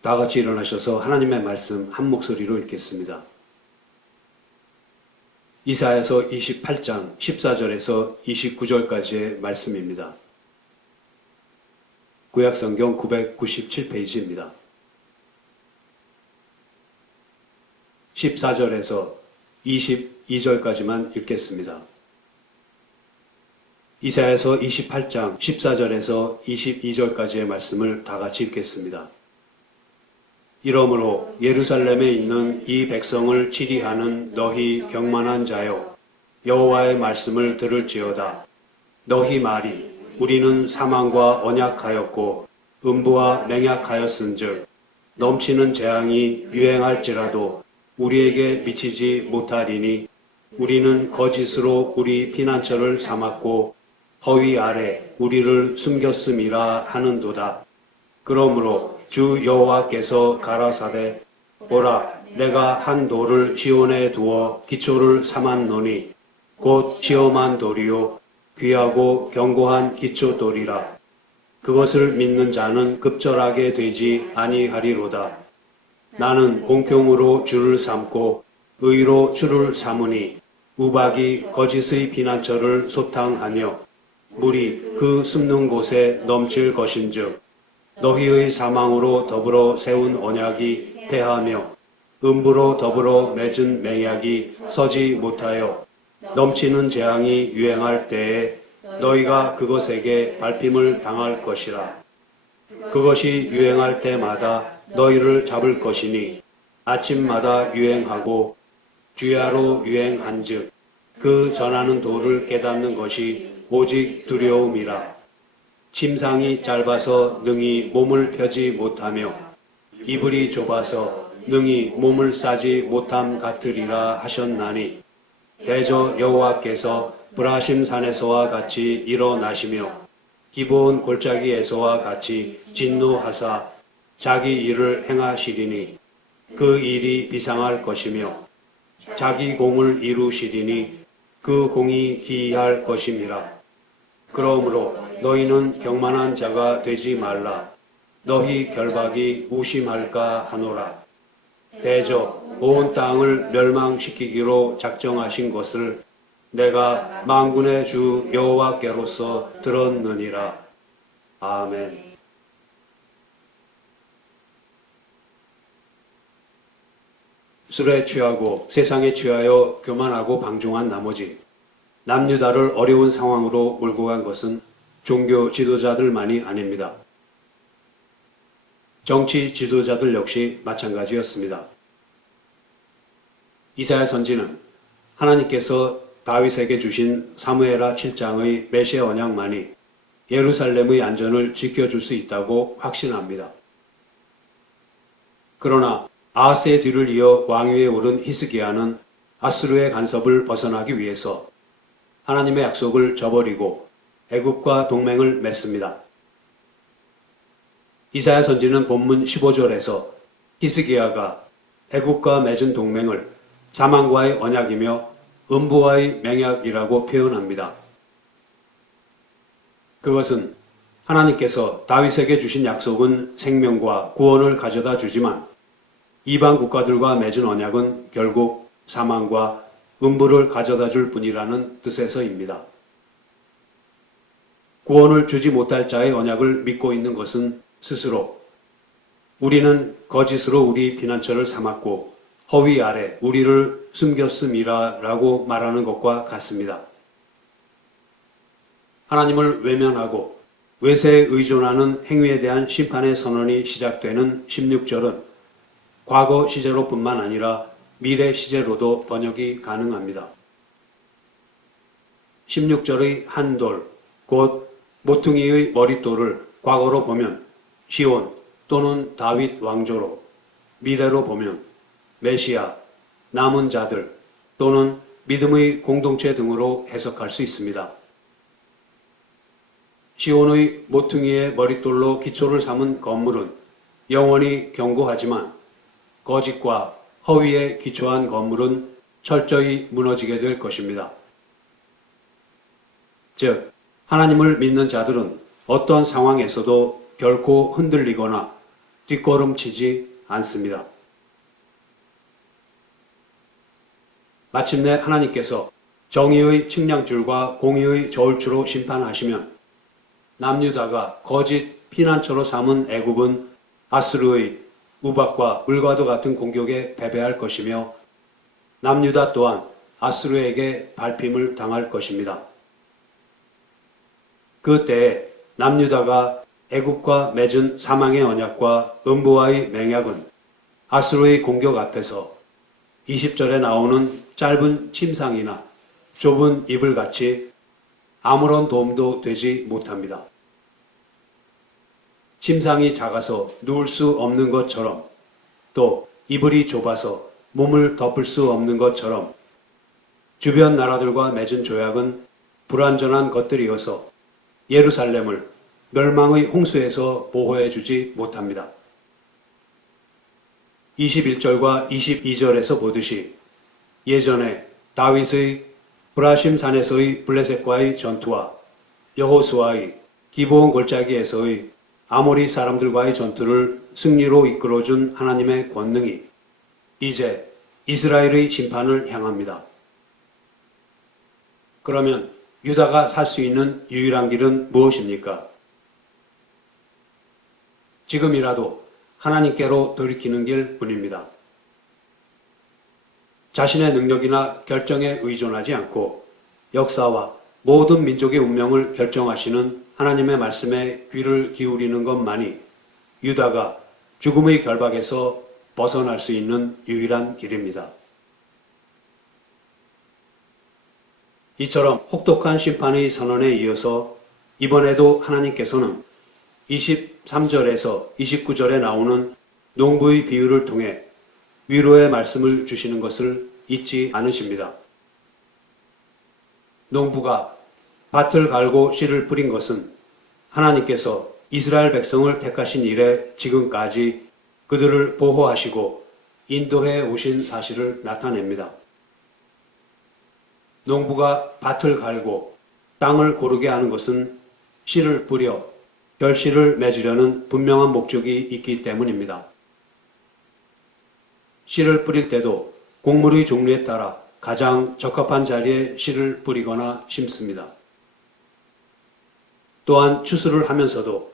다 같이 일어나셔서 하나님의 말씀 한 목소리로 읽겠습니다. 이사야서 28장 14절에서 29절까지의 말씀입니다. 구약성경 997페이지입니다. 14절에서 22절까지만 읽겠습니다. 이사야서 28장 14절에서 22절까지의 말씀을 다 같이 읽겠습니다. 이러므로 예루살렘에 있는 이 백성을 치리하는 너희 경만한 자여, 여호와의 말씀을 들을지어다. 너희 말이 우리는 사망과 언약하였고 음부와 맹약하였은즉 넘치는 재앙이 유행할지라도 우리에게 미치지 못하리니 우리는 거짓으로 우리 피난처를 삼았고 허위 아래 우리를 숨겼음이라 하는도다. 그러므로 주 여호와께서 가라사대 보라, 내가 한 돌을 시온에 두어 기초를 삼았노니 곧 시험한 돌이요 귀하고 견고한 기초돌이라. 그것을 믿는 자는 급절하게 되지 아니하리로다. 나는 공평으로 주를 삼고 의로 주를 삼으니 우박이 거짓의 피난처를 소탕하며 물이 그 숨는 곳에 넘칠 것인즉 너희의 사망으로 더불어 세운 언약이 패하며 음부로 더불어 맺은 맹약이 서지 못하여 넘치는 재앙이 유행할 때에 너희가 그것에게 밟힘을 당할 것이라. 그것이 유행할 때마다 너희를 잡을 것이니 아침마다 유행하고 주야로 유행한즉 그 전하는 도를 깨닫는 것이 오직 두려움이라. 침상이 짧아서 능히 몸을 펴지 못하며 이불이 좁아서 능히 몸을 싸지 못함 같으리라 하셨나니 대저 여호와께서 브라심 산에서와 같이 일어나시며 기브온 골짜기에서와 같이 진노하사 자기 일을 행하시리니 그 일이 비상할 것이며 자기 공을 이루시리니 그 공이 기이할 것임이라. 그러므로 너희는 경만한 자가 되지 말라. 너희 결박이 무심할까 하노라. 대저 온 땅을 멸망시키기로 작정하신 것을 내가 만군의 주 여호와께로서 들었느니라. 아멘. 술에 취하고 세상에 취하여 교만하고 방종한 나머지 남유다를 어려운 상황으로 몰고 간 것은 종교 지도자들만이 아닙니다. 정치 지도자들 역시 마찬가지였습니다. 이사야 선지는 하나님께서 다윗에게 주신 사무엘하 7장의 메시아 언약만이 예루살렘의 안전을 지켜줄 수 있다고 확신합니다. 그러나 아하스의 뒤를 이어 왕위에 오른 히스기야는 아수르의 간섭을 벗어나기 위해서 하나님의 약속을 저버리고 애굽과 동맹을 맺습니다. 이사야 선지는 본문 15절에서 히스기야가 애굽과 맺은 동맹을 사망과의 언약이며 음부와의 맹약이라고 표현합니다. 그것은 하나님께서 다윗에게 주신 약속은 생명과 구원을 가져다 주지만 이방 국가들과 맺은 언약은 결국 사망과 음부를 가져다 줄 뿐이라는 뜻에서입니다. 구원을 주지 못할 자의 언약을 믿고 있는 것은 스스로 우리는 거짓으로 우리 피난처를 삼았고 허위 아래 우리를 숨겼음이라 라고 말하는 것과 같습니다. 하나님을 외면하고 외세에 의존하는 행위에 대한 심판의 선언이 시작되는 16절은 과거 시제로뿐만 아니라 미래 시제로도 번역이 가능합니다. 16절의 한 돌, 곧 모퉁이의 머릿돌을 과거로 보면 시온 또는 다윗 왕조로, 미래로 보면 메시아, 남은 자들 또는 믿음의 공동체 등으로 해석할 수 있습니다. 시온의 모퉁이의 머릿돌로 기초를 삼은 건물은 영원히 견고하지만 거짓과 허위에 기초한 건물은 철저히 무너지게 될 것입니다. 즉, 하나님을 믿는 자들은 어떤 상황에서도 결코 흔들리거나 뒷걸음치지 않습니다. 마침내 하나님께서 정의의 측량줄과 공의의 저울추로 심판하시면 남유다가 거짓 피난처로 삼은 애굽은 아수르의 우박과 물과도 같은 공격에 패배할 것이며 남유다 또한 아수르에게 밟힘을 당할 것입니다. 그때에 남유다가 애굽과 맺은 사망의 언약과 음부와의 맹약은 아수르의 공격 앞에서 20절에 나오는 짧은 침상이나 좁은 이불같이 아무런 도움도 되지 못합니다. 침상이 작아서 누울 수 없는 것처럼 또 이불이 좁아서 몸을 덮을 수 없는 것처럼 주변 나라들과 맺은 조약은 불완전한 것들이어서 예루살렘을 멸망의 홍수에서 보호해 주지 못합니다. 21절과 22절에서 보듯이 예전에 다윗의 브라심 산에서의 블레셋과의 전투와 여호수아의 기브온 골짜기에서의 아모리 사람들과의 전투를 승리로 이끌어준 하나님의 권능이 이제 이스라엘의 심판을 향합니다. 그러면 유다가 살 수 있는 유일한 길은 무엇입니까? 지금이라도 하나님께로 돌이키는 길 뿐입니다. 자신의 능력이나 결정에 의존하지 않고 역사와 모든 민족의 운명을 결정하시는 하나님의 말씀에 귀를 기울이는 것만이 유다가 죽음의 결박에서 벗어날 수 있는 유일한 길입니다. 이처럼 혹독한 심판의 선언에 이어서 이번에도 하나님께서는 23절에서 29절에 나오는 농부의 비유를 통해 위로의 말씀을 주시는 것을 잊지 않으십니다. 농부가 밭을 갈고 씨를 뿌린 것은 하나님께서 이스라엘 백성을 택하신 이래 지금까지 그들을 보호하시고 인도해 오신 사실을 나타냅니다. 농부가 밭을 갈고 땅을 고르게 하는 것은 씨를 뿌려 결실을 맺으려는 분명한 목적이 있기 때문입니다. 씨를 뿌릴 때도 곡물의 종류에 따라 가장 적합한 자리에 씨를 뿌리거나 심습니다. 또한 추수를 하면서도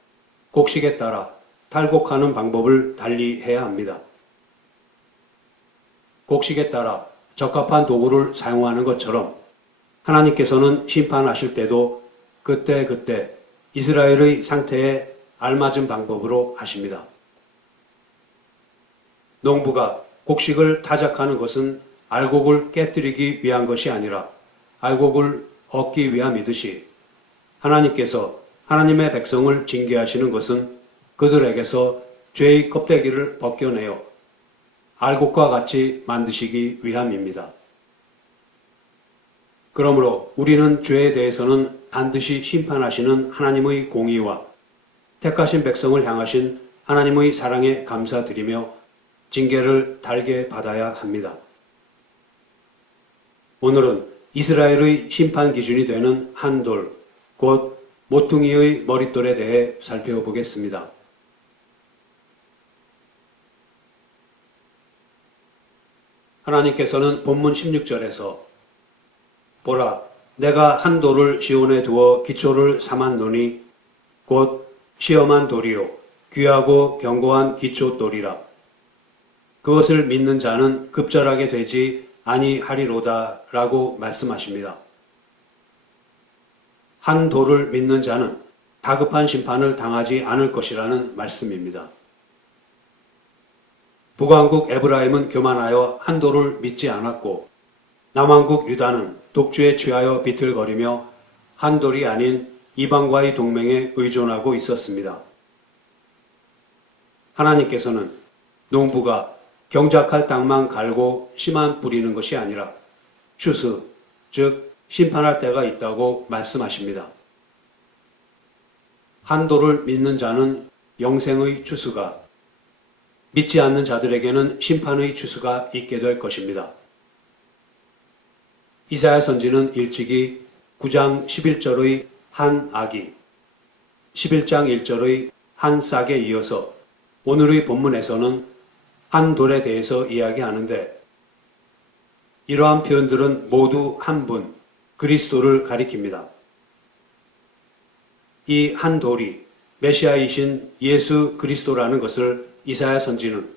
곡식에 따라 탈곡하는 방법을 달리 해야 합니다. 곡식에 따라 적합한 도구를 사용하는 것처럼 하나님께서는 심판하실 때도 그때그때 이스라엘의 상태에 알맞은 방법으로 하십니다. 농부가 곡식을 타작하는 것은 알곡을 깨뜨리기 위한 것이 아니라 알곡을 얻기 위함이듯이 하나님께서 하나님의 백성을 징계하시는 것은 그들에게서 죄의 껍데기를 벗겨내어 알곡과 같이 만드시기 위함입니다. 그러므로 우리는 죄에 대해서는 반드시 심판하시는 하나님의 공의와 택하신 백성을 향하신 하나님의 사랑에 감사드리며 징계를 달게 받아야 합니다. 오늘은 이스라엘의 심판 기준이 되는 한 돌, 곧 모퉁이의 머릿돌에 대해 살펴보겠습니다. 하나님께서는 본문 16절에서 보라, 내가 한 돌을 시온에 두어 기초를 삼았노니 곧 시험한 돌이요 귀하고 견고한 기초돌이라. 그것을 믿는 자는 급절하게 되지 아니하리로다 라고 말씀하십니다. 한 돌을 믿는 자는 다급한 심판을 당하지 않을 것이라는 말씀입니다. 북왕국 에브라임은 교만하여 한 돌을 믿지 않았고 남왕국 유다는 독주에 취하여 비틀거리며 한 돌이 아닌 이방과의 동맹에 의존하고 있었습니다. 하나님께서는 농부가 경작할 땅만 갈고 씨만 뿌리는 것이 아니라 추수, 즉 심판할 때가 있다고 말씀하십니다. 한 돌을 믿는 자는 영생의 추수가, 믿지 않는 자들에게는 심판의 추수가 있게 될 것입니다. 이사야 선지는 일찍이 9장 11절의 한 아기, 11장 1절의 한 싹에 이어서 오늘의 본문에서는 한 돌에 대해서 이야기하는데 이러한 표현들은 모두 한 분, 그리스도를 가리킵니다. 이 한 돌이 메시아이신 예수 그리스도라는 것을 이사야 선지는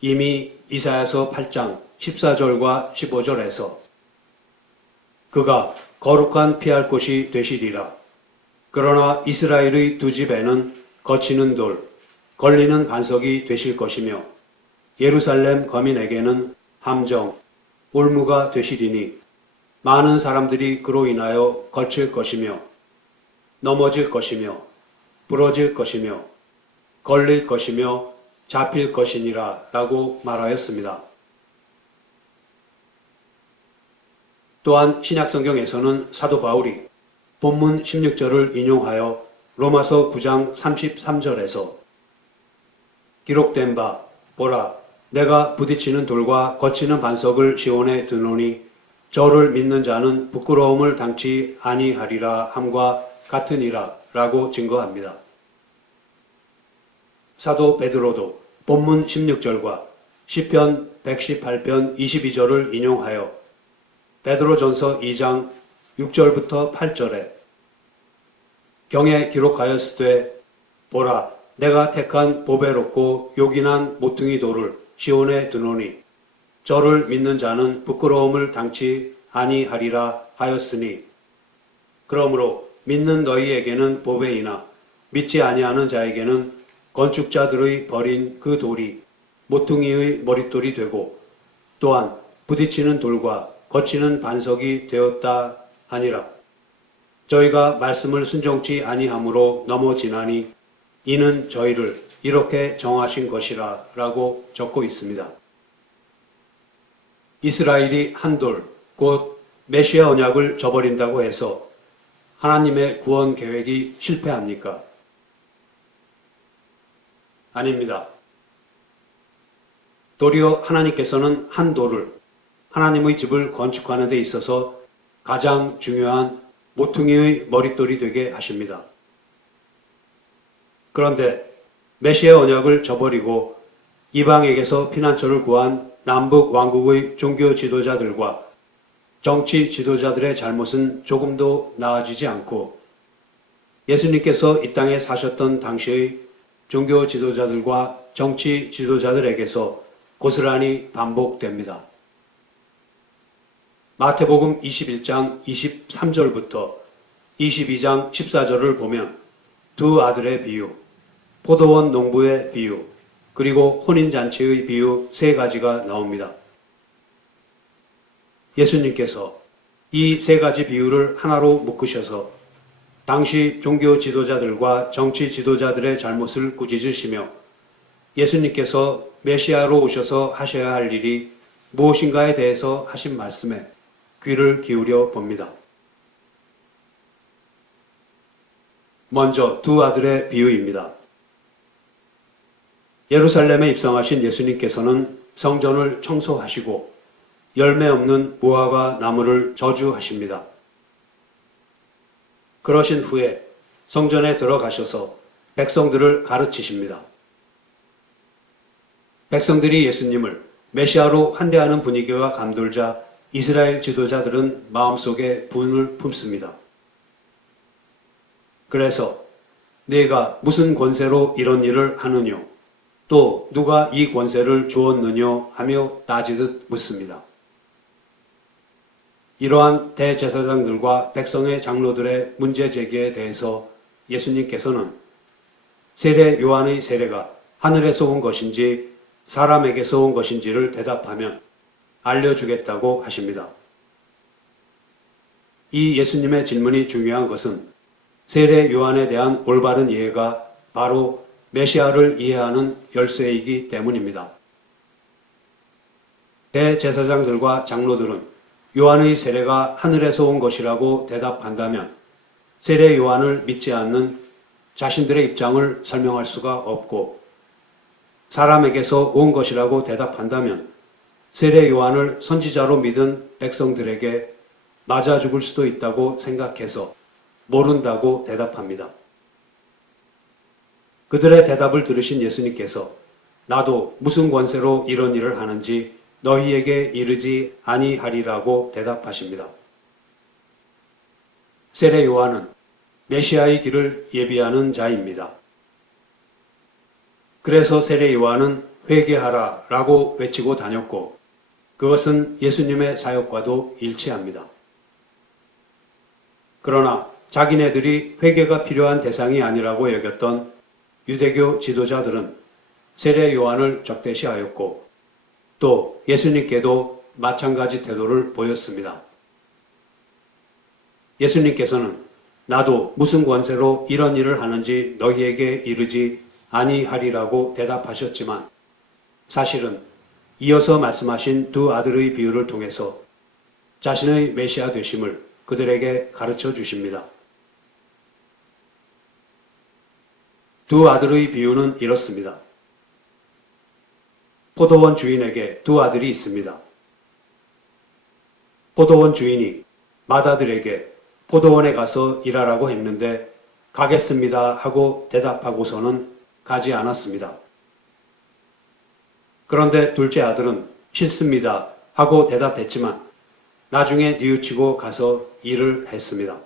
이미 이사야서 8장 14절과 15절에서 그가 거룩한 피할 곳이 되시리라. 그러나 이스라엘의 두 집에는 거치는 돌, 걸리는 반석이 되실 것이며 예루살렘 거민에게는 함정, 올무가 되시리니 많은 사람들이 그로 인하여 거칠 것이며 넘어질 것이며 부러질 것이며 걸릴 것이며 잡힐 것이니라 라고 말하였습니다. 또한 신약성경에서는 사도 바울이 본문 16절을 인용하여 로마서 9장 33절에서 기록된 바 보라 내가 부딪히는 돌과 거치는 반석을 시온에 두노니 저를 믿는 자는 부끄러움을 당치 아니하리라 함과 같으니라 라고 증거합니다. 사도 베드로도 본문 16절과 시편 118편 22절을 인용하여 베드로전서 2장 6절부터 8절에 경에 기록하였으되 보라 내가 택한 보배롭고 요긴한 모퉁이 돌을 시온에 두노니 저를 믿는 자는 부끄러움을 당치 아니하리라 하였으니 그러므로 믿는 너희에게는 보배이나 믿지 아니하는 자에게는 건축자들의 버린 그 돌이 모퉁이의 머릿돌이 되고 또한 부딪히는 돌과 거치는 반석이 되었다 하니라. 저희가 말씀을 순종치 아니함으로 넘어지나니 이는 저희를 이렇게 정하신 것이라 라고 적고 있습니다. 이스라엘이 한 돌, 곧 메시아 언약을 저버린다고 해서 하나님의 구원 계획이 실패합니까? 아닙니다. 도리어 하나님께서는 한 돌을 하나님의 집을 건축하는 데 있어서 가장 중요한 모퉁이의 머릿돌이 되게 하십니다. 그런데 메시아 언약을 저버리고 이방에게서 피난처를 구한 남북 왕국의 종교 지도자들과 정치 지도자들의 잘못은 조금도 나아지지 않고 예수님께서 이 땅에 사셨던 당시의 종교 지도자들과 정치 지도자들에게서 고스란히 반복됩니다. 마태복음 21장 23절부터 22장 14절을 보면 두 아들의 비유, 포도원 농부의 비유, 그리고 혼인잔치의 비유 세 가지가 나옵니다. 예수님께서 이 세 가지 비유를 하나로 묶으셔서 당시 종교 지도자들과 정치 지도자들의 잘못을 꾸짖으시며 예수님께서 메시아로 오셔서 하셔야 할 일이 무엇인가에 대해서 하신 말씀에 귀를 기울여 봅니다. 먼저 두 아들의 비유입니다. 예루살렘에 입성하신 예수님께서는 성전을 청소하시고 열매 없는 무화과 나무를 저주하십니다. 그러신 후에 성전에 들어가셔서 백성들을 가르치십니다. 백성들이 예수님을 메시아로 환대하는 분위기와 감돌자 이스라엘 지도자들은 마음속에 분을 품습니다. 그래서 네가 무슨 권세로 이런 일을 하느뇨? 또 누가 이 권세를 주었느뇨? 하며 따지듯 묻습니다. 이러한 대제사장들과 백성의 장로들의 문제 제기에 대해서 예수님께서는 세례 요한의 세례가 하늘에서 온 것인지 사람에게서 온 것인지를 대답하면 알려주겠다고 하십니다. 이 예수님의 질문이 중요한 것은 세례 요한에 대한 올바른 이해가 바로 메시아를 이해하는 열쇠이기 때문입니다. 대제사장들과 장로들은 요한의 세례가 하늘에서 온 것이라고 대답한다면 세례 요한을 믿지 않는 자신들의 입장을 설명할 수가 없고 사람에게서 온 것이라고 대답한다면 세례 요한을 선지자로 믿은 백성들에게 맞아 죽을 수도 있다고 생각해서 모른다고 대답합니다. 그들의 대답을 들으신 예수님께서 나도 무슨 권세로 이런 일을 하는지 너희에게 이르지 아니하리라고 대답하십니다. 세례 요한은 메시아의 길을 예비하는 자입니다. 그래서 세례 요한은 회개하라 라고 외치고 다녔고 그것은 예수님의 사역과도 일치합니다. 그러나 자기네들이 회개가 필요한 대상이 아니라고 여겼던 유대교 지도자들은 세례 요한을 적대시하였고 또 예수님께도 마찬가지 태도를 보였습니다. 예수님께서는 나도 무슨 권세로 이런 일을 하는지 너희에게 이르지 아니하리라고 대답하셨지만 사실은 이어서 말씀하신 두 아들의 비유를 통해서 자신의 메시아 되심을 그들에게 가르쳐 주십니다. 두 아들의 비유는 이렇습니다. 포도원 주인에게 두 아들이 있습니다. 포도원 주인이 맏아들에게 포도원에 가서 일하라고 했는데 가겠습니다 하고 대답하고서는 가지 않았습니다. 그런데 둘째 아들은 싫습니다 하고 대답했지만 나중에 뉘우치고 가서 일을 했습니다.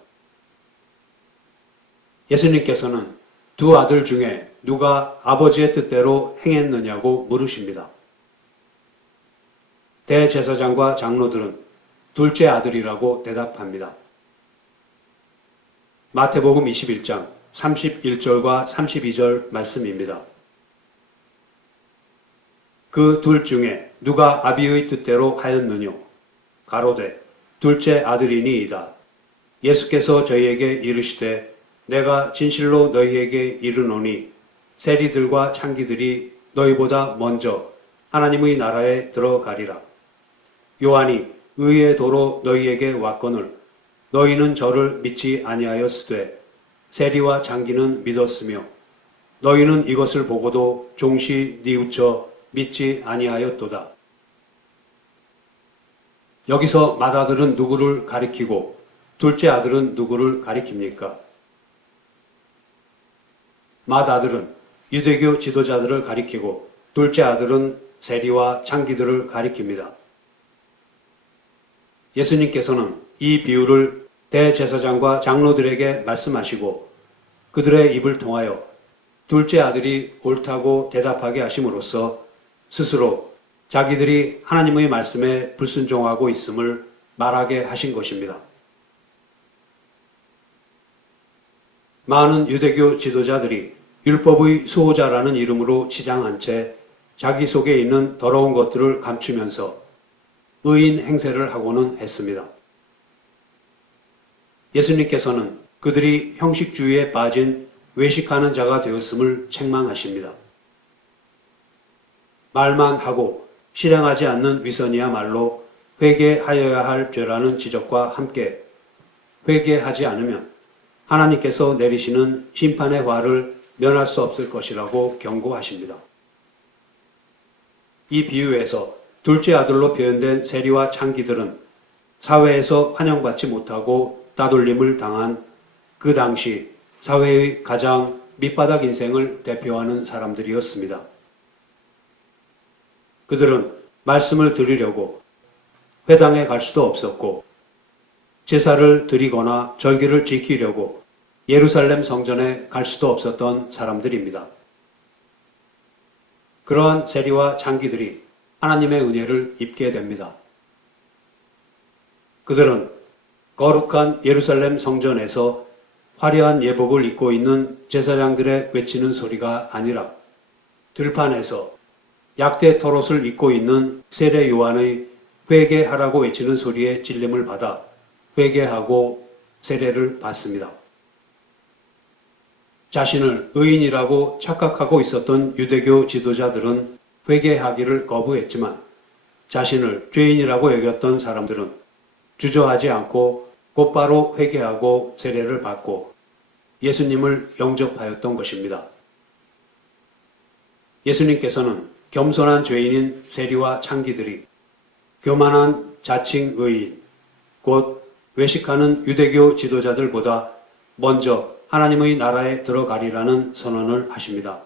예수님께서는 두 아들 중에 누가 아버지의 뜻대로 행했느냐고 물으십니다. 대제사장과 장로들은 둘째 아들이라고 대답합니다. 마태복음 21장 31절과 32절 말씀입니다. 그 둘 중에 누가 아비의 뜻대로 하였느뇨? 가로되 둘째 아들이니이다. 예수께서 저희에게 이르시되 내가 진실로 너희에게 이르노니 세리들과 창기들이 너희보다 먼저 하나님의 나라에 들어가리라. 요한이 의의 도로 너희에게 왔거늘 너희는 저를 믿지 아니하였으되 세리와 창기는 믿었으며 너희는 이것을 보고도 종시 뉘우쳐 믿지 아니하였도다. 여기서 맏아들은 누구를 가리키고 둘째 아들은 누구를 가리킵니까? 맏아들은 유대교 지도자들을 가리키고 둘째 아들은 세리와 창기들을 가리킵니다. 예수님께서는 이 비유를 대제사장과 장로들에게 말씀하시고 그들의 입을 통하여 둘째 아들이 옳다고 대답하게 하심으로써 스스로 자기들이 하나님의 말씀에 불순종하고 있음을 말하게 하신 것입니다. 많은 유대교 지도자들이 율법의 수호자라는 이름으로 치장한 채 자기 속에 있는 더러운 것들을 감추면서 의인 행세를 하고는 했습니다. 예수님께서는 그들이 형식주의에 빠진 외식하는 자가 되었음을 책망하십니다. 말만 하고 실행하지 않는 위선이야말로 회개하여야 할 죄라는 지적과 함께 회개하지 않으면 하나님께서 내리시는 심판의 화를 면할 수 없을 것이라고 경고하십니다. 이 비유에서 둘째 아들로 표현된 세리와 창기들은 사회에서 환영받지 못하고 따돌림을 당한 그 당시 사회의 가장 밑바닥 인생을 대표하는 사람들이었습니다. 그들은 말씀을 들으려고 회당에 갈 수도 없었고 제사를 드리거나 절기를 지키려고 예루살렘 성전에 갈 수도 없었던 사람들입니다. 그러한 세리와 창기들이 하나님의 은혜를 입게 됩니다. 그들은 거룩한 예루살렘 성전에서 화려한 예복을 입고 있는 제사장들의 외치는 소리가 아니라 들판에서 약대 털옷을 입고 있는 세례 요한의 회개하라고 외치는 소리에 찔림을 받아 회개하고 세례를 받습니다. 자신을 의인이라고 착각하고 있었던 유대교 지도자들은 회개하기를 거부했지만 자신을 죄인이라고 여겼던 사람들은 주저하지 않고 곧바로 회개하고 세례를 받고 예수님을 영접하였던 것입니다. 예수님께서는 겸손한 죄인인 세리와 창기들이 교만한 자칭 의인, 곧 외식하는 유대교 지도자들보다 먼저 하나님의 나라에 들어가리라는 선언을 하십니다.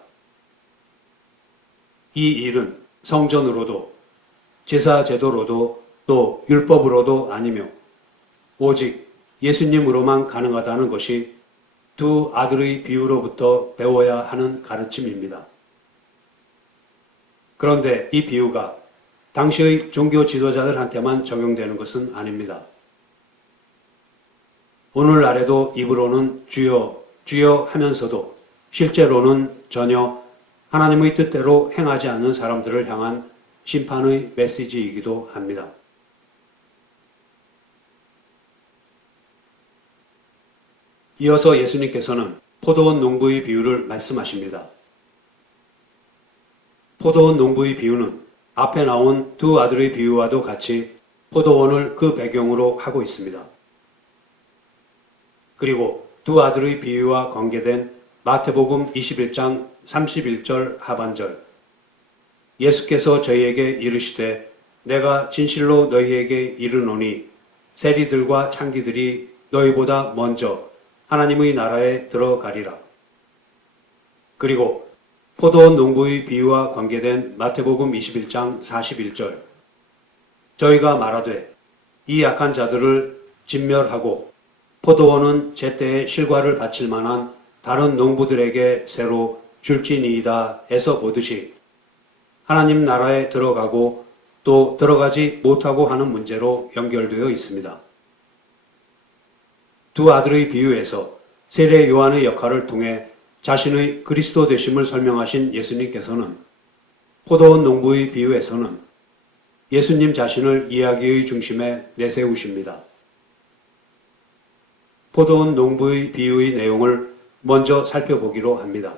이 일은 성전으로도 제사 제도로도 또 율법으로도 아니며 오직 예수님으로만 가능하다는 것이 두 아들의 비유로부터 배워야 하는 가르침입니다. 그런데 이 비유가 당시의 종교 지도자들한테만 적용되는 것은 아닙니다. 오늘날에도 입으로는 주여, 주여 하면서도 실제로는 전혀 하나님의 뜻대로 행하지 않는 사람들을 향한 심판의 메시지이기도 합니다. 이어서 예수님께서는 포도원 농부의 비유를 말씀하십니다. 포도원 농부의 비유는 앞에 나온 두 아들의 비유와도 같이 포도원을 그 배경으로 하고 있습니다. 그리고 두 아들의 비유와 관계된 마태복음 21장 31절 하반절 예수께서 저희에게 이르시되 내가 진실로 너희에게 이르노니 세리들과 창기들이 너희보다 먼저 하나님의 나라에 들어가리라. 그리고 포도원 농부의 비유와 관계된 마태복음 21장 41절 저희가 말하되 이 약한 자들을 진멸하고 포도원은 제때에 실과를 바칠 만한 다른 농부들에게 새로 줄지니이다 에서 보듯이 하나님 나라에 들어가고 또 들어가지 못하고 하는 문제로 연결되어 있습니다. 두 아들의 비유에서 세례 요한의 역할을 통해 자신의 그리스도 되심을 설명하신 예수님께서는 포도원 농부의 비유에서는 예수님 자신을 이야기의 중심에 내세우십니다. 포도원 농부의 비유의 내용을 먼저 살펴보기로 합니다.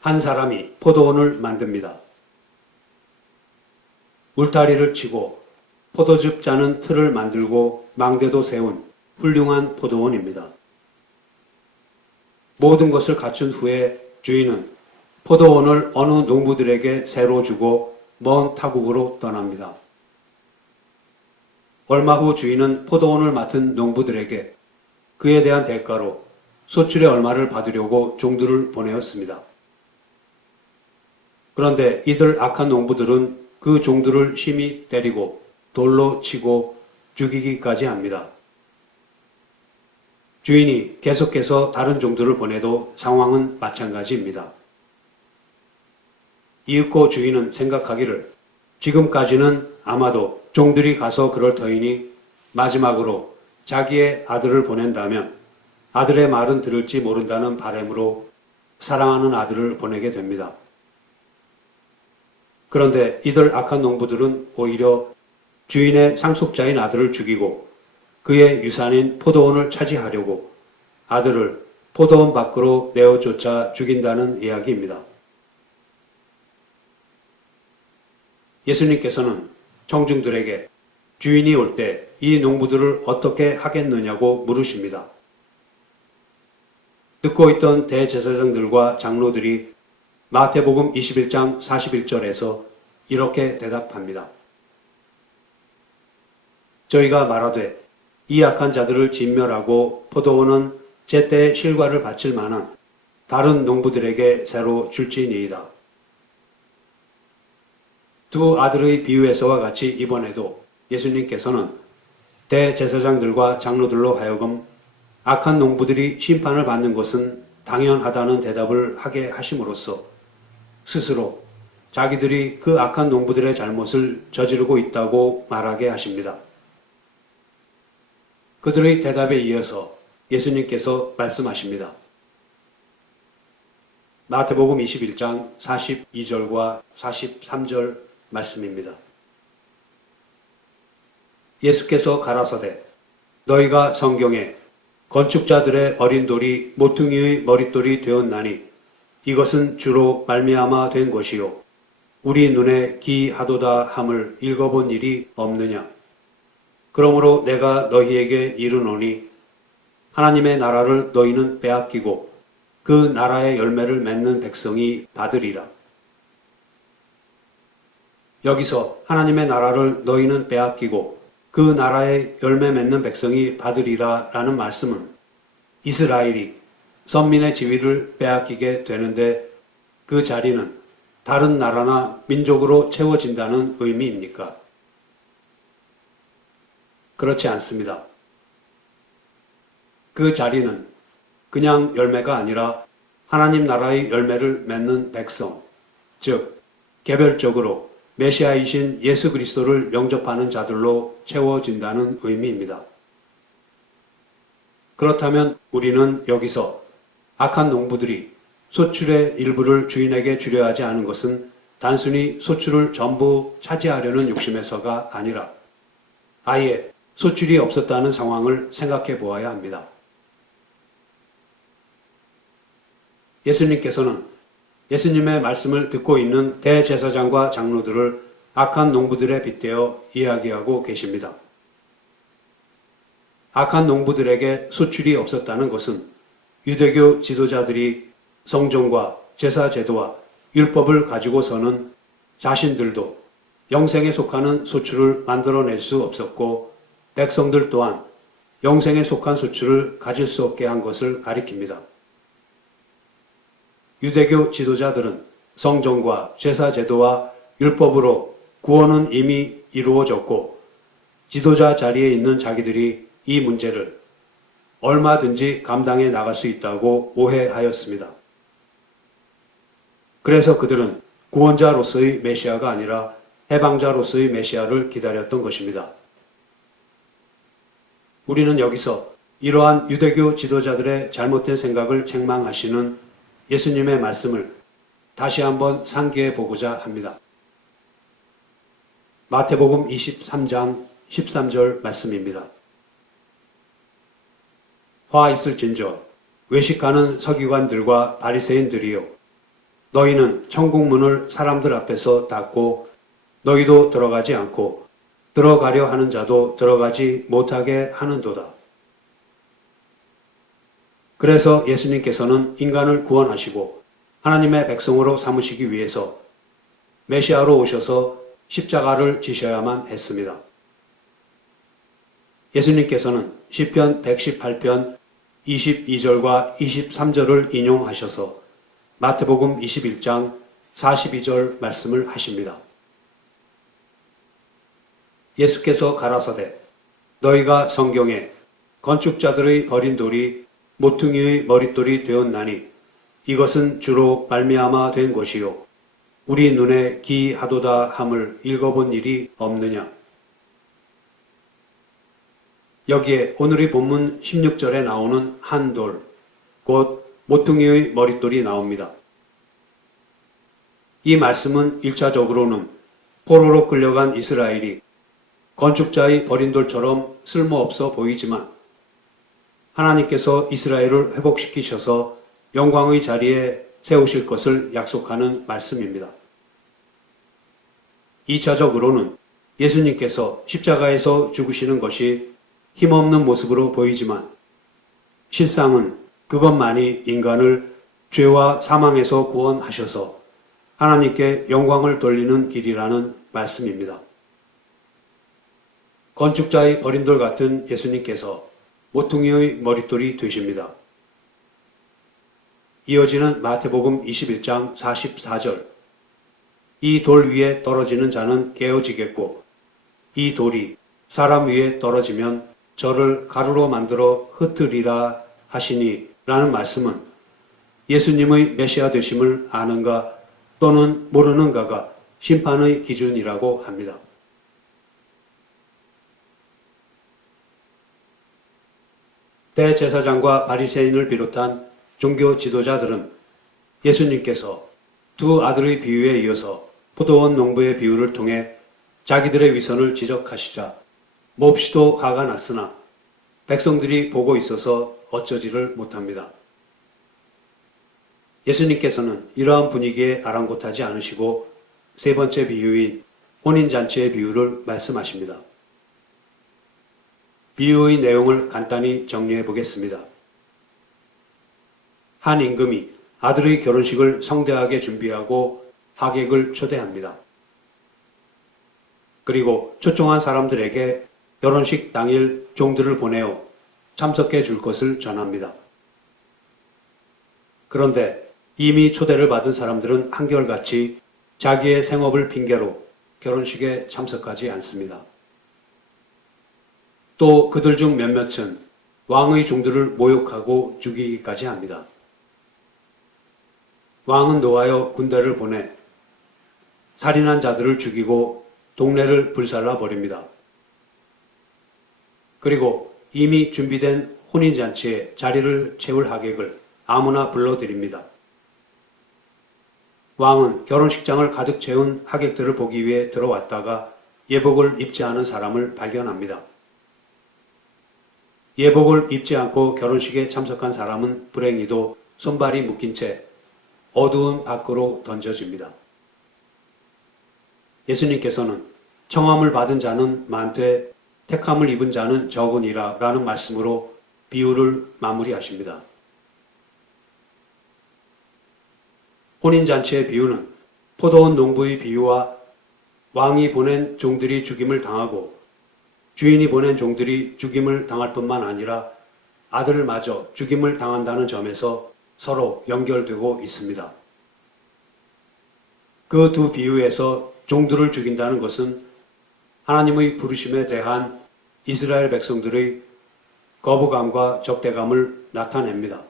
한 사람이 포도원을 만듭니다. 울타리를 치고 포도즙 짜는 틀을 만들고 망대도 세운 훌륭한 포도원입니다. 모든 것을 갖춘 후에 주인은 포도원을 어느 농부들에게 새로 주고 먼 타국으로 떠납니다. 얼마 후 주인은 포도원을 맡은 농부들에게 그에 대한 대가로 소출의 얼마를 받으려고 종들을 보내었습니다. 그런데 이들 악한 농부들은 그 종들을 심히 때리고 돌로 치고 죽이기까지 합니다. 주인이 계속해서 다른 종들을 보내도 상황은 마찬가지입니다. 이윽고 주인은 생각하기를 지금까지는 아마도 종들이 가서 그럴 터이니 마지막으로 자기의 아들을 보낸다면 아들의 말은 들을지 모른다는 바람으로 사랑하는 아들을 보내게 됩니다. 그런데 이들 악한 농부들은 오히려 주인의 상속자인 아들을 죽이고 그의 유산인 포도원을 차지하려고 아들을 포도원 밖으로 내어쫓아 죽인다는 이야기입니다. 예수님께서는 청중들에게 주인이 올 때 이 농부들을 어떻게 하겠느냐고 물으십니다. 듣고 있던 대제사장들과 장로들이 마태복음 21장 41절에서 이렇게 대답합니다. 저희가 말하되 이 악한 자들을 진멸하고 포도원은 제때에 실과를 바칠 만한 다른 농부들에게 새로 줄지니이다. 두 아들의 비유에서와 같이 이번에도 예수님께서는 대제사장들과 장로들로 하여금 악한 농부들이 심판을 받는 것은 당연하다는 대답을 하게 하심으로써 스스로 자기들이 그 악한 농부들의 잘못을 저지르고 있다고 말하게 하십니다. 그들의 대답에 이어서 예수님께서 말씀하십니다. 마태복음 21장 42절과 43절 말씀입니다. 예수께서 가라사대 너희가 성경에 건축자들의 어린 돌이 모퉁이의 머릿돌이 되었나니 이것은 주로 말미암아 된 것이요 우리 눈에 기하도다 함을 읽어본 일이 없느냐. 그러므로 내가 너희에게 이르노니 하나님의 나라를 너희는 빼앗기고 그 나라의 열매를 맺는 백성이 받으리라. 여기서 하나님의 나라를 너희는 빼앗기고 그 나라의 열매 맺는 백성이 받으리라 라는 말씀은 이스라엘이 선민의 지위를 빼앗기게 되는데 그 자리는 다른 나라나 민족으로 채워진다는 의미입니까? 그렇지 않습니다. 그 자리는 그냥 열매가 아니라 하나님 나라의 열매를 맺는 백성, 즉 개별적으로 메시아이신 예수 그리스도를 영접하는 자들로 채워진다는 의미입니다. 그렇다면 우리는 여기서 악한 농부들이 소출의 일부를 주인에게 주려 하지 않은 것은 단순히 소출을 전부 차지하려는 욕심에서가 아니라 아예 소출이 없었다는 상황을 생각해 보아야 합니다. 예수님께서는 예수님의 말씀을 듣고 있는 대제사장과 장로들을 악한 농부들에 빗대어 이야기하고 계십니다. 악한 농부들에게 소출이 없었다는 것은 유대교 지도자들이 성전과 제사 제도와 율법을 가지고서는 자신들도 영생에 속하는 소출을 만들어낼 수 없었고 백성들 또한 영생에 속한 소출을 가질 수 없게 한 것을 가리킵니다. 유대교 지도자들은 성전과 제사 제도와 율법으로 구원은 이미 이루어졌고 지도자 자리에 있는 자기들이 이 문제를 얼마든지 감당해 나갈 수 있다고 오해하였습니다. 그래서 그들은 구원자로서의 메시아가 아니라 해방자로서의 메시아를 기다렸던 것입니다. 우리는 여기서 이러한 유대교 지도자들의 잘못된 생각을 책망하시는 예수님의 말씀을 다시 한번 상기해 보고자 합니다. 마태복음 23장 13절 말씀입니다. 화 있을진저 외식하는 서기관들과 바리새인들이요 너희는 천국 문을 사람들 앞에서 닫고 너희도 들어가지 않고 들어가려 하는 자도 들어가지 못하게 하는도다. 그래서 예수님께서는 인간을 구원하시고 하나님의 백성으로 삼으시기 위해서 메시아로 오셔서 십자가를 지셔야만 했습니다. 예수님께서는 시편 118편 22절과 23절을 인용하셔서 마태복음 21장 42절 말씀을 하십니다. 예수께서 가라사대 너희가 성경에 건축자들의 버린 돌이 모퉁이의 머릿돌이 되었나니 이것은 주로 말미암아 된 것이요 우리 눈에 기하도다 함을 읽어본 일이 없느냐. 여기에 오늘의 본문 16절에 나오는 한 돌, 곧 모퉁이의 머릿돌이 나옵니다. 이 말씀은 1차적으로는 포로로 끌려간 이스라엘이 건축자의 버린 돌처럼 쓸모없어 보이지만 하나님께서 이스라엘을 회복시키셔서 영광의 자리에 세우실 것을 약속하는 말씀입니다. 2차적으로는 예수님께서 십자가에서 죽으시는 것이 힘없는 모습으로 보이지만 실상은 그것만이 인간을 죄와 사망에서 구원하셔서 하나님께 영광을 돌리는 길이라는 말씀입니다. 건축자의 버린 돌 같은 예수님께서 모퉁이의 머릿돌이 되십니다. 이어지는 마태복음 21장 44절 이 돌 위에 떨어지는 자는 깨어지겠고 이 돌이 사람 위에 떨어지면 저를 가루로 만들어 흩으리라 하시니 라는 말씀은 예수님의 메시아 되심을 아는가 또는 모르는가가 심판의 기준이라고 합니다. 대제사장과 바리새인을 비롯한 종교 지도자들은 예수님께서 두 아들의 비유에 이어서 포도원 농부의 비유를 통해 자기들의 위선을 지적하시자 몹시도 화가 났으나 백성들이 보고 있어서 어쩌지를 못합니다. 예수님께서는 이러한 분위기에 아랑곳하지 않으시고 세 번째 비유인 혼인잔치의 비유를 말씀하십니다. 비유의 내용을 간단히 정리해 보겠습니다. 한 임금이 아들의 결혼식을 성대하게 준비하고 하객을 초대합니다. 그리고 초청한 사람들에게 결혼식 당일 종들을 보내어 참석해 줄 것을 전합니다. 그런데 이미 초대를 받은 사람들은 한결같이 자기의 생업을 핑계로 결혼식에 참석하지 않습니다. 또 그들 중 몇몇은 왕의 종들을 모욕하고 죽이기까지 합니다. 왕은 노하여 군대를 보내 살인한 자들을 죽이고 동네를 불살라 버립니다. 그리고 이미 준비된 혼인잔치에 자리를 채울 하객을 아무나 불러들입니다. 왕은 결혼식장을 가득 채운 하객들을 보기 위해 들어왔다가 예복을 입지 않은 사람을 발견합니다. 예복을 입지 않고 결혼식에 참석한 사람은 불행히도 손발이 묶인 채 어두운 밖으로 던져집니다. 예수님께서는 청함을 받은 자는 많되 택함을 입은 자는 적으니라 라는 말씀으로 비유를 마무리하십니다. 혼인잔치의 비유는 포도원 농부의 비유와 왕이 보낸 종들이 죽임을 당하고 주인이 보낸 종들이 죽임을 당할 뿐만 아니라 아들마저 죽임을 당한다는 점에서 서로 연결되고 있습니다. 그 두 비유에서 종들을 죽인다는 것은 하나님의 부르심에 대한 이스라엘 백성들의 거부감과 적대감을 나타냅니다.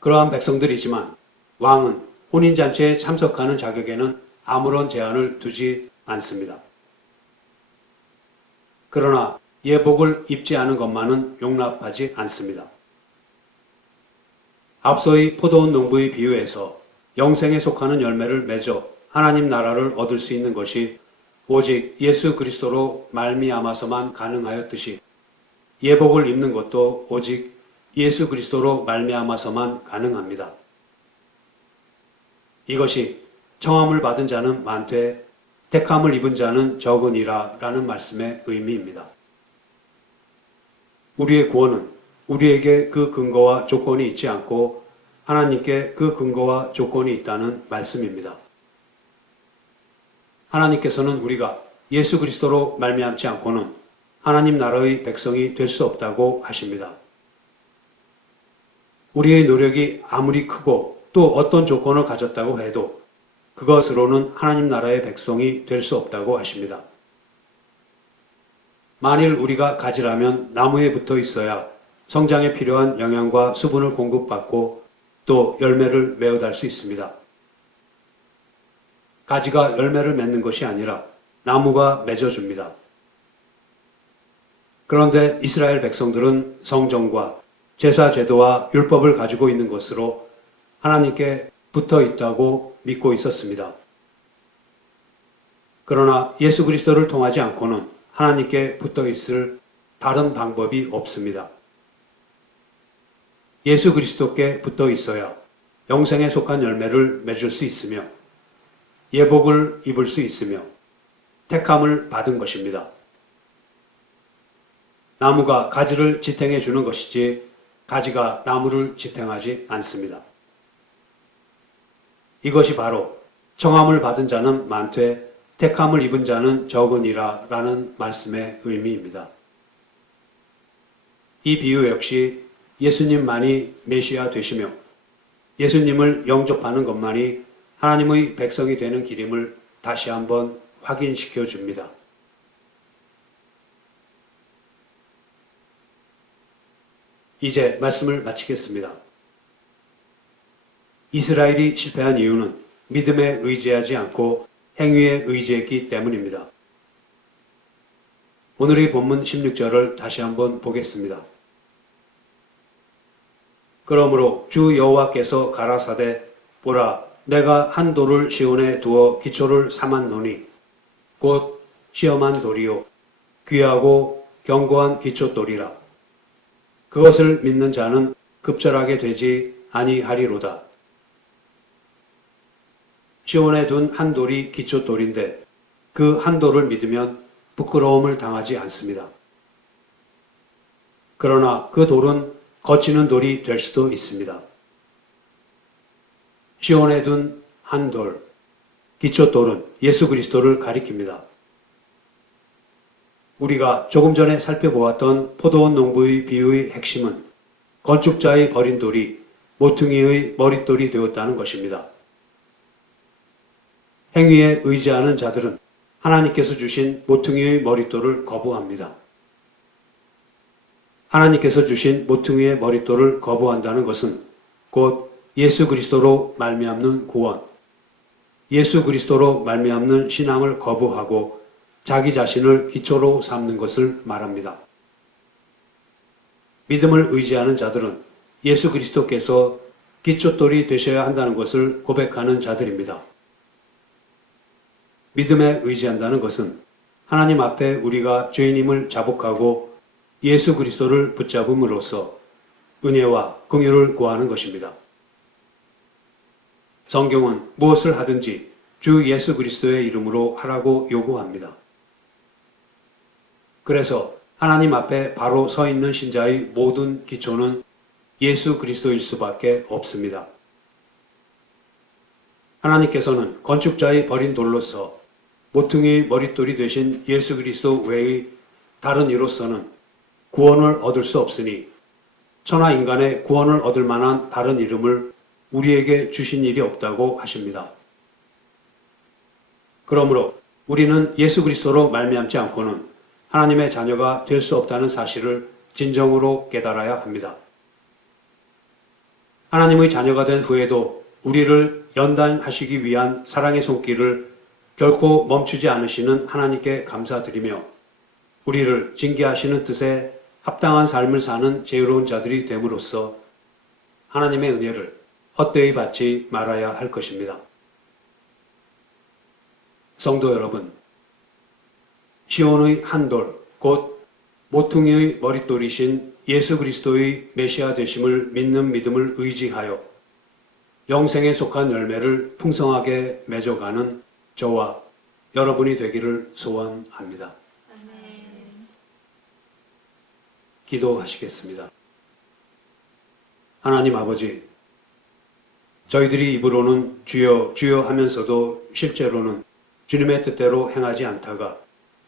그러한 백성들이지만 왕은 혼인잔치에 참석하는 자격에는 아무런 제한을 두지 않습니다. 그러나 예복을 입지 않은 것만은 용납하지 않습니다. 앞서의 포도원 농부의 비유에서 영생에 속하는 열매를 맺어 하나님 나라를 얻을 수 있는 것이 오직 예수 그리스도로 말미암아서만 가능하였듯이 예복을 입는 것도 오직 예수 그리스도로 말미암아서만 가능합니다. 이것이 청함을 받은 자는 많되 택함을 입은 자는 적으니라 라는 말씀의 의미입니다. 우리의 구원은 우리에게 그 근거와 조건이 있지 않고 하나님께 그 근거와 조건이 있다는 말씀입니다. 하나님께서는 우리가 예수 그리스도로 말미암지 않고는 하나님 나라의 백성이 될 수 없다고 하십니다. 우리의 노력이 아무리 크고 또 어떤 조건을 가졌다고 해도 그것으로는 하나님 나라의 백성이 될 수 없다고 하십니다. 만일 우리가 가지라면 나무에 붙어 있어야 성장에 필요한 영양과 수분을 공급받고 또 열매를 맺어달 수 있습니다. 가지가 열매를 맺는 것이 아니라 나무가 맺어줍니다. 그런데 이스라엘 백성들은 성정과 제사 제도와 율법을 가지고 있는 것으로 하나님께 붙어 있다고 믿고 있었습니다. 그러나 예수 그리스도를 통하지 않고는 하나님께 붙어 있을 다른 방법이 없습니다. 예수 그리스도께 붙어 있어야 영생에 속한 열매를 맺을 수 있으며 예복을 입을 수 있으며 택함을 받은 것입니다. 나무가 가지를 지탱해 주는 것이지 가지가 나무를 지탱하지 않습니다. 이것이 바로 청함을 받은 자는 많되 택함을 입은 자는 적으니라 라는 말씀의 의미입니다. 이 비유 역시 예수님만이 메시아 되시며 예수님을 영접하는 것만이 하나님의 백성이 되는 길임을 다시 한번 확인시켜 줍니다. 이제 말씀을 마치겠습니다. 이스라엘이 실패한 이유는 믿음에 의지하지 않고 행위에 의지했기 때문입니다. 오늘의 본문 16절을 다시 한번 보겠습니다. 그러므로 주 여호와께서 가라사대 보라 내가 한 돌을 시온에 두어 기초를 삼았노니 곧 시험한 돌이요 귀하고 견고한 기초돌이라 그것을 믿는 자는 급절하게 되지 아니하리로다. 시온에 둔 한 돌이 기초돌인데 그 한 돌을 믿으면 부끄러움을 당하지 않습니다. 그러나 그 돌은 거치는 돌이 될 수도 있습니다. 시온에 둔 한 돌, 기초돌은 예수 그리스도를 가리킵니다. 우리가 조금 전에 살펴보았던 포도원 농부의 비유의 핵심은 건축자의 버린 돌이 모퉁이의 머릿돌이 되었다는 것입니다. 행위에 의지하는 자들은 하나님께서 주신 모퉁이의 머릿돌을 거부합니다. 하나님께서 주신 모퉁이의 머릿돌을 거부한다는 것은 곧 예수 그리스도로 말미암는 구원, 예수 그리스도로 말미암는 신앙을 거부하고 자기 자신을 기초로 삼는 것을 말합니다. 믿음을 의지하는 자들은 예수 그리스도께서 기초돌이 되셔야 한다는 것을 고백하는 자들입니다. 믿음에 의지한다는 것은 하나님 앞에 우리가 죄인임을 자복하고 예수 그리스도를 붙잡음으로써 은혜와 긍휼을 구하는 것입니다. 성경은 무엇을 하든지 주 예수 그리스도의 이름으로 하라고 요구합니다. 그래서 하나님 앞에 바로 서 있는 신자의 모든 기초는 예수 그리스도일 수밖에 없습니다. 하나님께서는 건축자의 버린 돌로서 모퉁이 머릿돌이 되신 예수 그리스도 외의 다른 이로서는 구원을 얻을 수 없으니 천하 인간의 구원을 얻을 만한 다른 이름을 우리에게 주신 일이 없다고 하십니다. 그러므로 우리는 예수 그리스도로 말미암지 않고는 하나님의 자녀가 될 수 없다는 사실을 진정으로 깨달아야 합니다. 하나님의 자녀가 된 후에도 우리를 연단하시기 위한 사랑의 손길을 결코 멈추지 않으시는 하나님께 감사드리며 우리를 징계하시는 뜻에 합당한 삶을 사는 지혜로운 자들이 됨으로써 하나님의 은혜를 헛되이 받지 말아야 할 것입니다. 성도 여러분, 시온의 한 돌, 곧 모퉁이의 머릿돌이신 예수 그리스도의 메시아 되심을 믿는 믿음을 의지하여 영생에 속한 열매를 풍성하게 맺어가는 저와 여러분이 되기를 소원합니다. 아멘. 기도하시겠습니다. 하나님 아버지, 저희들이 입으로는 주여 주여 하면서도 실제로는 주님의 뜻대로 행하지 않다가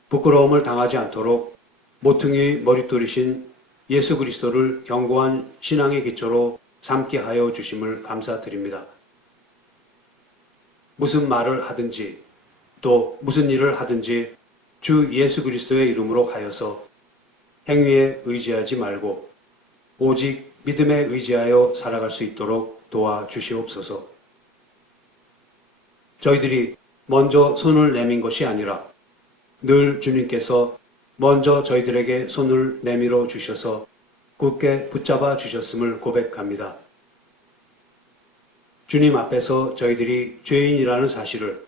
부끄러움을 당하지 않도록 모퉁이의 머릿돌이신 예수 그리스도를 견고한 신앙의 기초로 삼게 하여 주심을 감사드립니다. 무슨 말을 하든지 또 무슨 일을 하든지 주 예수 그리스도의 이름으로 하여서 행위에 의지하지 말고 오직 믿음에 의지하여 살아갈 수 있도록 도와주시옵소서. 저희들이 먼저 손을 내민 것이 아니라 늘 주님께서 먼저 저희들에게 손을 내밀어 주셔서 굳게 붙잡아 주셨음을 고백합니다. 주님 앞에서 저희들이 죄인이라는 사실을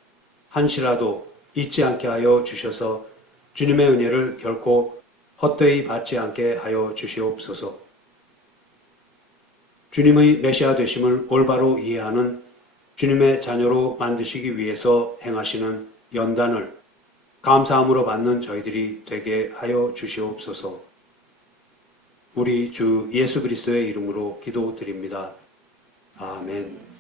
한시라도 잊지 않게 하여 주셔서 주님의 은혜를 결코 헛되이 받지 않게 하여 주시옵소서. 주님의 메시아 되심을 올바로 이해하는 주님의 자녀로 만드시기 위해서 행하시는 연단을 감사함으로 받는 저희들이 되게 하여 주시옵소서. 우리 주 예수 그리스도의 이름으로 기도드립니다. 아멘.